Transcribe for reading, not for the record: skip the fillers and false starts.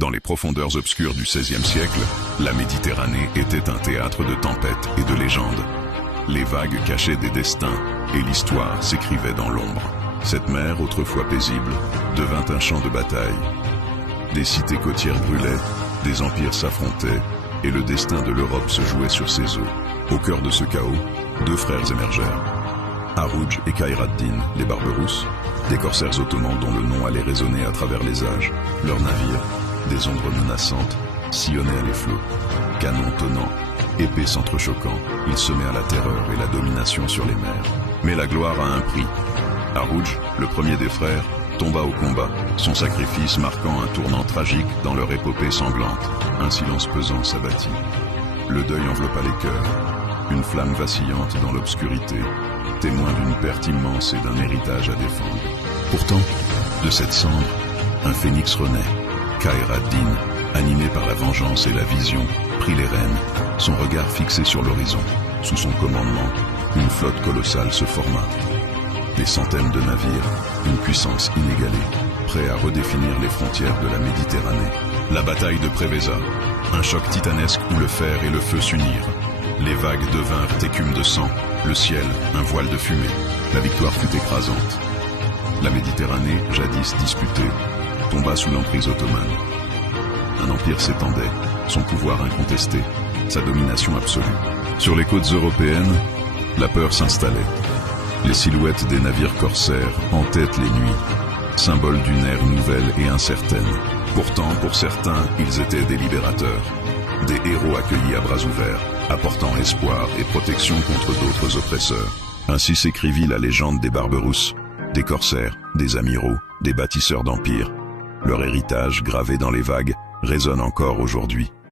Dans les profondeurs obscures du XVIe siècle, la Méditerranée était un théâtre de tempêtes et de légendes. Les vagues cachaient des destins et l'histoire s'écrivait dans l'ombre. Cette mer, autrefois paisible, devint un champ de bataille. Des cités côtières brûlaient, des empires s'affrontaient et le destin de l'Europe se jouait sur ses eaux. Au cœur de ce chaos, deux frères émergèrent. Harouj et Khayr ad-Din, les Barberousses, des corsaires ottomans dont le nom allait résonner à travers les âges. Leurs navires, des ombres menaçantes, sillonnaient les flots. Canons tonnants, épées s'entrechoquant, ils semaient à la terreur et la domination sur les mers. Mais la gloire a un prix. Harouj, le premier des frères, tomba au combat, son sacrifice marquant un tournant tragique dans leur épopée sanglante. Un silence pesant s'abattit. Le deuil enveloppa les cœurs, une flamme vacillante dans l'obscurité, témoin d'une perte immense et d'un héritage à défendre. Pourtant, de cette cendre, un phénix renaît. Khayr ad-Din, animé par la vengeance et la vision, prit les rênes, son regard fixé sur l'horizon. Sous son commandement, une flotte colossale se forma. Des centaines de navires, une puissance inégalée, prêts à redéfinir les frontières de la Méditerranée. La bataille de Preveza, un choc titanesque où le fer et le feu s'unirent. Les vagues devinrent écume de sang, le ciel un voile de fumée. La victoire fut écrasante. La Méditerranée, jadis disputée, tomba sous l'emprise ottomane. Un empire s'étendait, son pouvoir incontesté, sa domination absolue. Sur les côtes européennes, la peur s'installait. Les silhouettes des navires corsaires hantaient les nuits, symboles d'une ère nouvelle et incertaine. Pourtant, pour certains, ils étaient des libérateurs, des héros accueillis à bras ouverts, apportant espoir et protection contre d'autres oppresseurs. Ainsi s'écrivit la légende des Barberousses, des corsaires, des amiraux, des bâtisseurs d'empires. Leur héritage, gravé dans les vagues, résonne encore aujourd'hui.